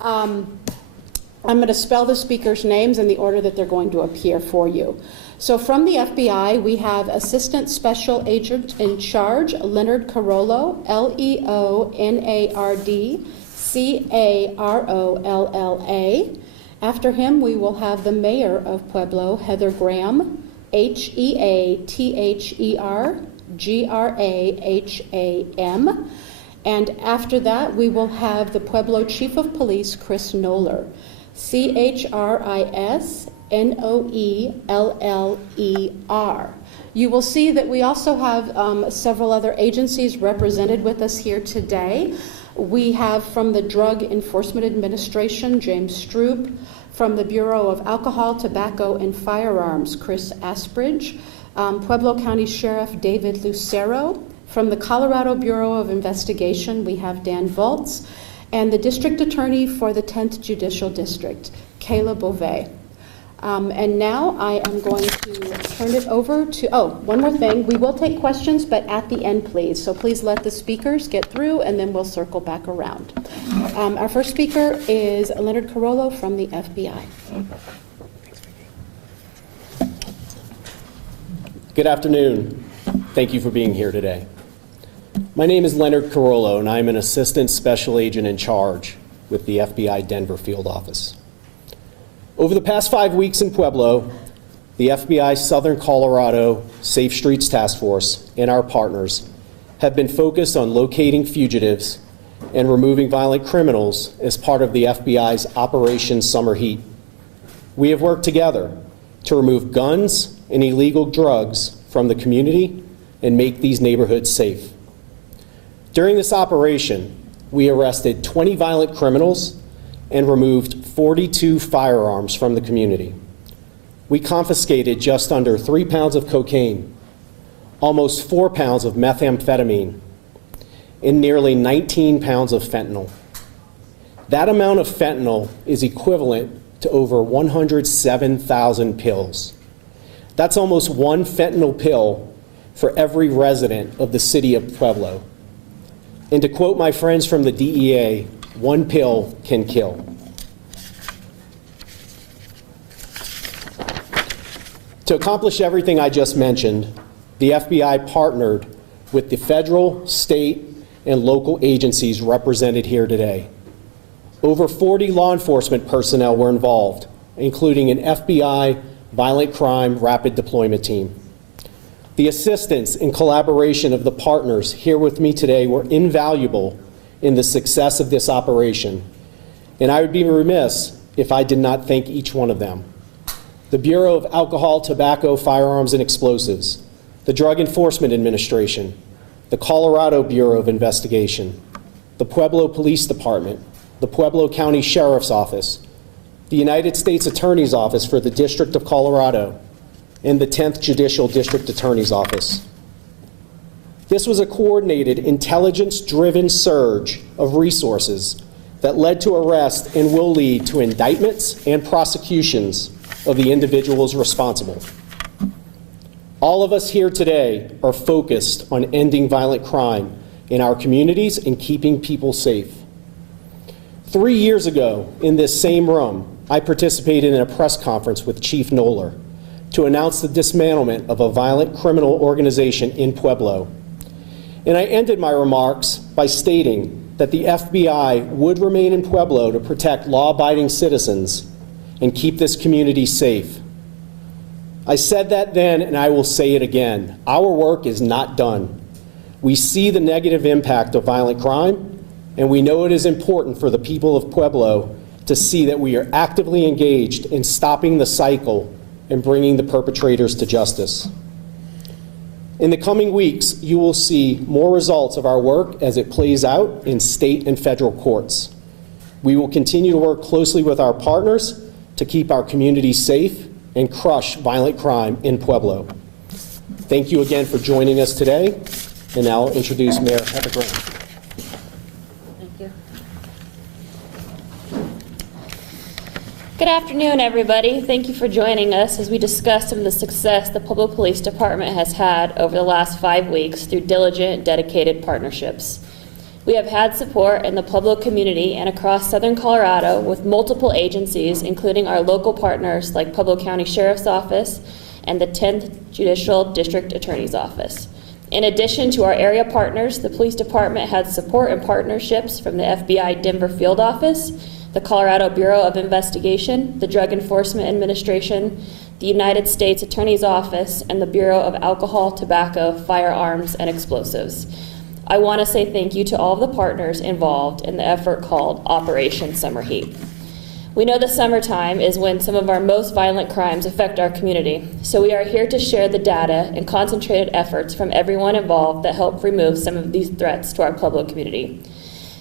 I'm going to spell the speakers' names in the order that they're going to appear for you. So from the FBI, we have Assistant Special Agent in Charge, Leonard Carollo, Leonard Carolla. After him, we will have the Mayor of Pueblo, Heather Graham, Heathergraham. And after that, we will have the Pueblo Chief of Police, Chris Noller, Chrisnoeller. You will see that we also have several other agencies represented with us here today. We have from the Drug Enforcement Administration, James Stroop, from the Bureau of Alcohol, Tobacco, and Firearms, Chris Aspridge, Pueblo County Sheriff David Lucero, from the Colorado Bureau of Investigation, we have Dan Volz, and the District Attorney for the 10th Judicial District, Kayla Beauvais. And now I am going to turn it over to, one more thing. We will take questions, but at the end, please. So please let the speakers get through, and then we'll circle back around. Our first speaker is Leonard Carollo from the FBI. Good afternoon. Thank you for being here today. My name is Leonard Carollo, and I'm an Assistant Special Agent in Charge with the FBI Denver Field Office. Over the past 5 weeks in Pueblo, the FBI Southern Colorado Safe Streets Task Force and our partners have been focused on locating fugitives and removing violent criminals as part of the FBI's Operation Summer Heat. We have worked together to remove guns and illegal drugs from the community and make these neighborhoods safe. During this operation, we arrested 20 violent criminals and removed 42 firearms from the community. We confiscated just under 3 pounds of cocaine, almost 4 pounds of methamphetamine, and nearly 19 pounds of fentanyl. That amount of fentanyl is equivalent to over 107,000 pills. That's almost one fentanyl pill for every resident of the city of Pueblo. And to quote my friends from the DEA, one pill can kill. To accomplish everything I just mentioned, the FBI partnered with the federal, state, and local agencies represented here today. Over 40 law enforcement personnel were involved, including an FBI violent crime rapid deployment team. The assistance and collaboration of the partners here with me today were invaluable in the success of this operation, and I would be remiss if I did not thank each one of them. The Bureau of Alcohol, Tobacco, Firearms, and Explosives, the Drug Enforcement Administration, the Colorado Bureau of Investigation, the Pueblo Police Department, the Pueblo County Sheriff's Office, the United States Attorney's Office for the District of Colorado, and the 10th Judicial District Attorney's Office. This was a coordinated, intelligence-driven surge of resources that led to arrest and will lead to indictments and prosecutions of the individuals responsible. All of us here today are focused on ending violent crime in our communities and keeping people safe. 3 years ago, in this same room, I participated in a press conference with Chief Noller to announce the dismantlement of a violent criminal organization in Pueblo. And I ended my remarks by stating that the FBI would remain in Pueblo to protect law-abiding citizens and keep this community safe. I said that then, and I will say it again. Our work is not done. We see the negative impact of violent crime, and we know it is important for the people of Pueblo to see that we are actively engaged in stopping the cycle and bringing the perpetrators to justice. In the coming weeks, you will see more results of our work as it plays out in state and federal courts. We will continue to work closely with our partners to keep our communities safe and crush violent crime in Pueblo. Thank you again for joining us today, and now I'll introduce Mayor Heather Graham. Good afternoon, everybody. Thank you for joining us as we discuss some of the success the Pueblo Police Department has had over the last 5 weeks through diligent, dedicated partnerships. We have had support in the Pueblo community and across southern Colorado with multiple agencies, including our local partners like Pueblo County Sheriff's Office and the 10th Judicial District Attorney's Office. In addition to our area partners, the police department had support and partnerships from the FBI Denver Field Office, the Colorado Bureau of Investigation, the Drug Enforcement Administration, the United States Attorney's Office, and the Bureau of Alcohol, Tobacco, Firearms, and Explosives. I want to say thank you to all of the partners involved in the effort called Operation Summer Heat. We know the summertime is when some of our most violent crimes affect our community, so we are here to share the data and concentrated efforts from everyone involved that help remove some of these threats to our Pueblo community.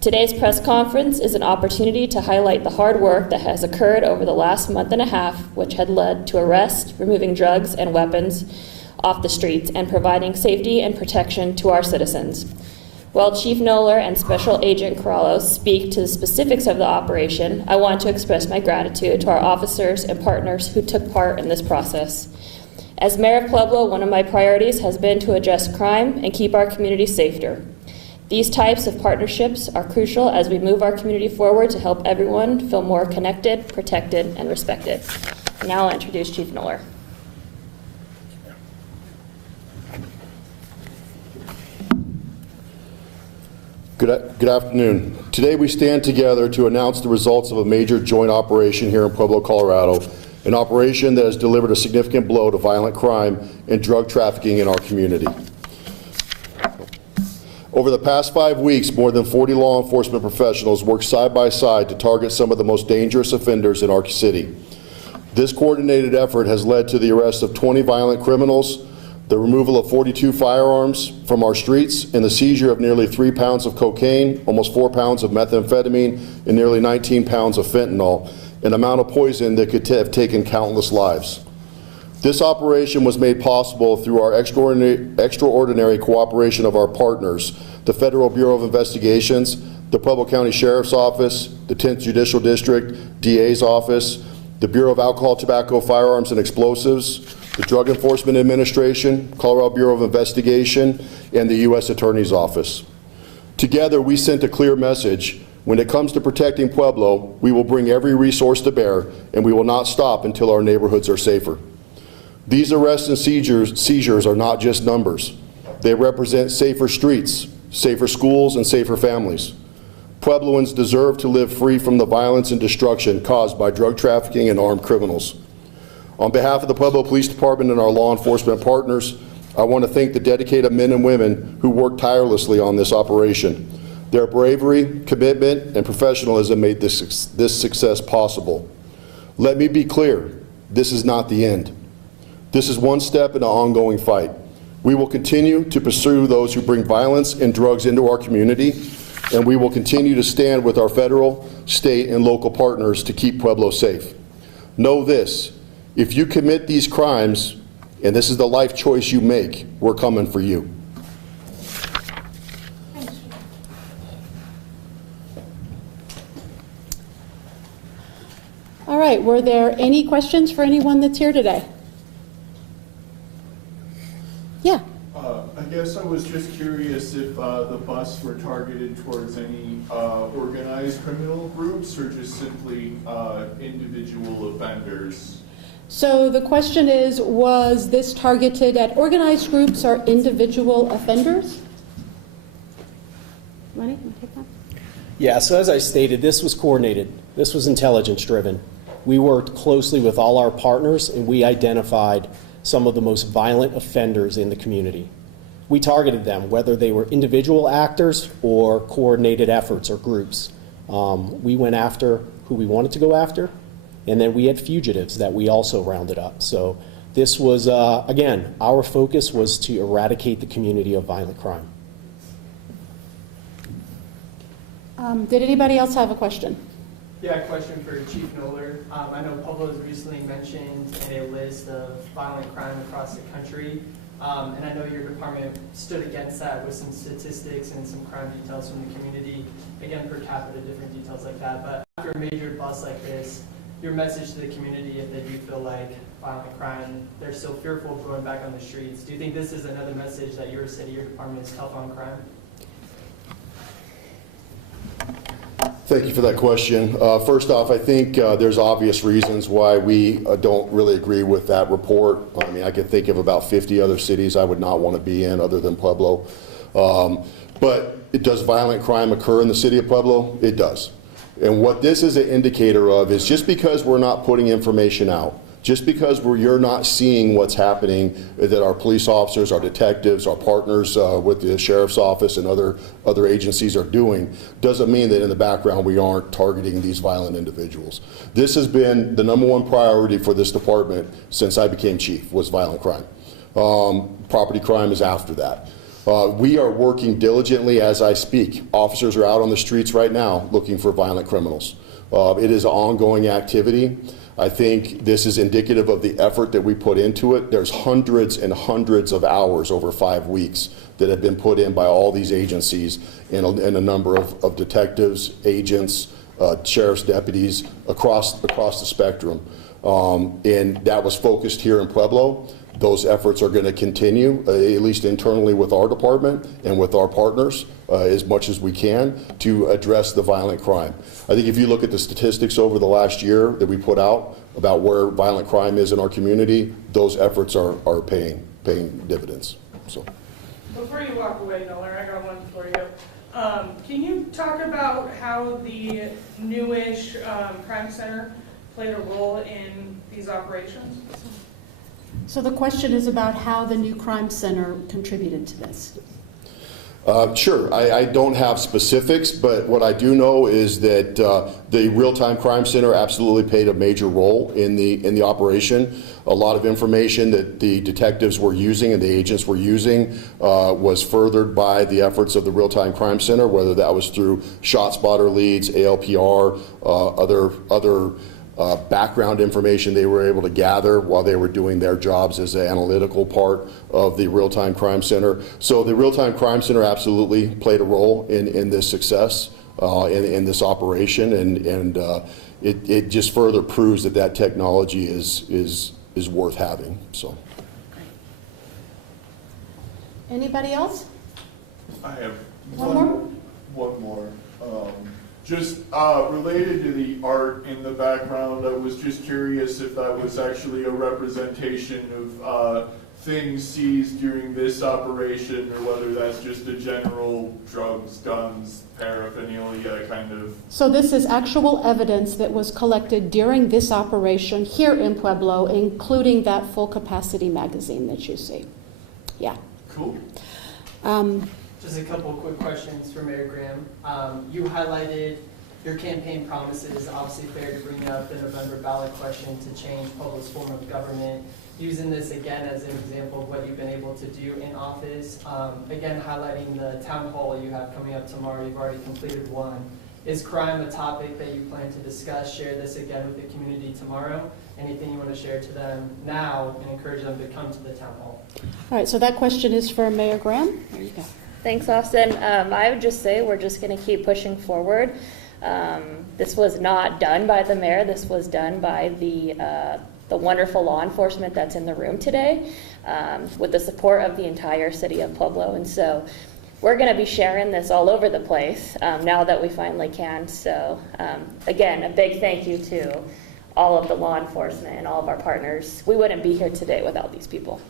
Today's press conference is an opportunity to highlight the hard work that has occurred over the last month and a half, which had led to arrest, removing drugs and weapons off the streets, and providing safety and protection to our citizens. While Chief Knoller and Special Agent Corrales speak to the specifics of the operation, I want to express my gratitude to our officers and partners who took part in this process. As Mayor of Pueblo, one of my priorities has been to address crime and keep our community safer. These types of partnerships are crucial as we move our community forward to help everyone feel more connected, protected, and respected. Now I'll introduce Chief Knoller. Good afternoon. Today we stand together to announce the results of a major joint operation here in Pueblo, Colorado, an operation that has delivered a significant blow to violent crime and drug trafficking in our community. Over the past 5 weeks, more than 40 law enforcement professionals worked side by side to target some of the most dangerous offenders in our city. This coordinated effort has led to the arrest of 20 violent criminals, the removal of 42 firearms from our streets, and the seizure of nearly 3 pounds of cocaine, almost 4 pounds of methamphetamine, and nearly 19 pounds of fentanyl, an amount of poison that could have taken countless lives. This operation was made possible through our extraordinary cooperation of our partners, the Federal Bureau of Investigations, the Pueblo County Sheriff's Office, the 10th Judicial District DA's Office, the Bureau of Alcohol, Tobacco, Firearms, and Explosives, the Drug Enforcement Administration, Colorado Bureau of Investigation, and the U.S. Attorney's Office. Together, we sent a clear message. When it comes to protecting Pueblo, we will bring every resource to bear, and we will not stop until our neighborhoods are safer. These arrests and seizures are not just numbers. They represent safer streets, safer schools, and safer families. Puebloans deserve to live free from the violence and destruction caused by drug trafficking and armed criminals. On behalf of the Pueblo Police Department and our law enforcement partners, I want to thank the dedicated men and women who worked tirelessly on this operation. Their bravery, commitment, and professionalism made this success possible. Let me be clear, this is not the end. This is one step in an ongoing fight. We will continue to pursue those who bring violence and drugs into our community, and we will continue to stand with our federal, state, and local partners to keep Pueblo safe. Know this, if you commit these crimes, and this is the life choice you make, we're coming for you. All right, were there any questions for anyone that's here today? Yeah. I guess I was just curious if the busts were targeted towards any organized criminal groups or just simply individual offenders. So the question is, was this targeted at organized groups or individual offenders? Money, can I take that? Yeah, so as I stated, this was coordinated. This was intelligence driven. We worked closely with all our partners and we identified some of the most violent offenders in the community. We targeted them, whether they were individual actors or coordinated efforts or groups. We went after who we wanted to go after, and then we had fugitives that we also rounded up. So this was, again, our focus was to eradicate the community of violent crime. Did anybody else have a question? Yeah, a question for Chief Knoller. I know Pueblo was recently mentioned in a list of violent crime across the country, and I know your department stood against that with some statistics and some crime details from the community, again, per capita, different details like that. But after a major bust like this, your message to the community, if they do feel like violent crime, they're still fearful of going back on the streets. Do you think this is another message that your city, your department is tough on crime? Thank you for that question. First off, I think there's obvious reasons why we don't really agree with that report. I mean, I could think of about 50 other cities I would not want to be in other than Pueblo. But does violent crime occur in the city of Pueblo? It does. And what this is an indicator of is just because we're not putting information out, just because you're not seeing what's happening, that our police officers, our detectives, our partners with the sheriff's office and other agencies are doing, doesn't mean that in the background we aren't targeting these violent individuals. This has been the #1 priority for this department since I became chief, was violent crime. Property crime is after that. We are working diligently as I speak. Officers are out on the streets right now looking for violent criminals. It is an ongoing activity. I think this is indicative of the effort that we put into it. There's hundreds and hundreds of hours over 5 weeks that have been put in by all these agencies and a number of detectives, agents, sheriff's deputies across the spectrum. And that was focused here in Pueblo. Those efforts are going to continue, at least internally with our department and with our partners, as much as we can to address the violent crime. I think if you look at the statistics over the last year that we put out about where violent crime is in our community, those efforts are paying dividends. So, before you walk away, Miller, I got one for you. Can you talk about how the newish crime center played a role in these operations? So the question is about how the new crime center contributed to this. Sure. I don't have specifics, but what I do know is that the real-time crime center absolutely played a major role in the operation. A lot of information that the detectives were using and the agents were using was furthered by the efforts of the real-time crime center, whether that was through ShotSpotter leads, ALPR, other background information they were able to gather while they were doing their jobs as the analytical part of the real-time crime center. So the real-time crime center absolutely played a role in this success, in this operation, and it just further proves that technology is worth having. So, Anybody else? I have One more. Just related to the art in the background, I was just curious if that was actually a representation of things seized during this operation, or whether that's just a general drugs, guns, paraphernalia kind of. So this is actual evidence that was collected during this operation here in Pueblo, including that full capacity magazine that you see. Yeah. Cool. Just a couple of quick questions for Mayor Graham. You highlighted your campaign promises, obviously fair to bring up the November ballot question to change Pueblo's form of government. Using this again as an example of what you've been able to do in office. Again, highlighting the town hall you have coming up tomorrow. You've already completed one. Is crime a topic that you plan to discuss? Share this again with the community tomorrow. Anything you want to share to them now and encourage them to come to the town hall? All right, so that question is for Mayor Graham. There you go. Thanks, Austin. I would just say we're just going to keep pushing forward. This was not done by the mayor. This was done by the wonderful law enforcement that's in the room today, with the support of the entire city of Pueblo. And so we're going to be sharing this all over the place now that we finally can. So again, a big thank you to all of the law enforcement and all of our partners. We wouldn't be here today without these people.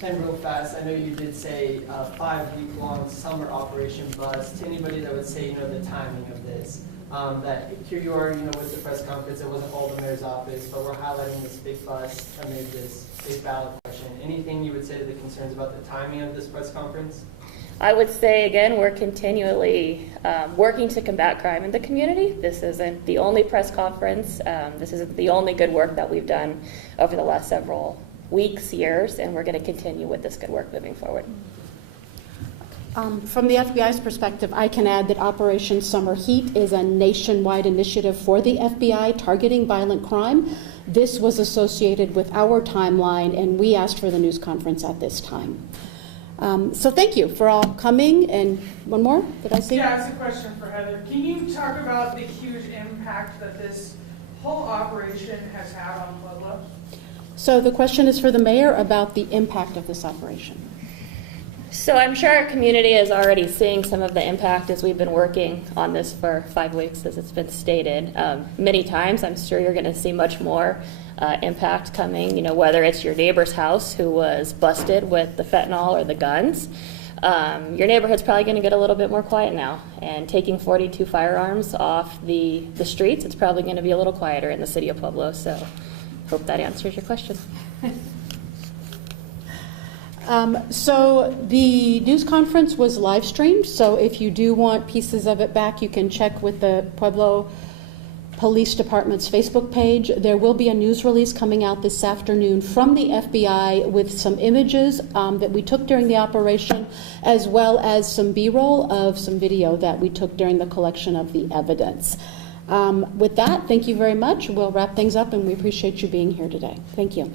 And real fast, I know you did say 5-week-long summer operation bus. To anybody that would say, the timing of this, that here you are, with the press conference, it wasn't all the mayor's office, but we're highlighting this big bus amid this big ballot question. Anything you would say to the concerns about the timing of this press conference? I would say, again, we're continually working to combat crime in the community. This isn't the only press conference. This isn't the only good work that we've done over the last several weeks, years, and we're going to continue with this good work moving forward. From the FBI's perspective, I can add that Operation Summer Heat is a nationwide initiative for the FBI targeting violent crime. This was associated with our timeline, and we asked for the news conference at this time. So thank you for all coming. And one more, did I see? Yeah, it's a question for Heather. Can you talk about the huge impact that this whole operation has had on Pueblo? So the question is for the mayor about the impact of this operation. So I'm sure our community is already seeing some of the impact as we've been working on this for 5 weeks, as it's been stated. Many times, I'm sure you're going to see much more impact coming, whether it's your neighbor's house who was busted with the fentanyl or the guns. Your neighborhood's probably going to get a little bit more quiet now. And taking 42 firearms off the streets, it's probably going to be a little quieter in the city of Pueblo. So hope that answers your question. So the news conference was live streamed, so if you do want pieces of it back, you can check with the Pueblo Police Department's Facebook page. There will be a news release coming out this afternoon from the FBI with some images that we took during the operation, as well as some B-roll of some video that we took during the collection of the evidence. With that, thank you very much. We'll wrap things up, and we appreciate you being here today. Thank you.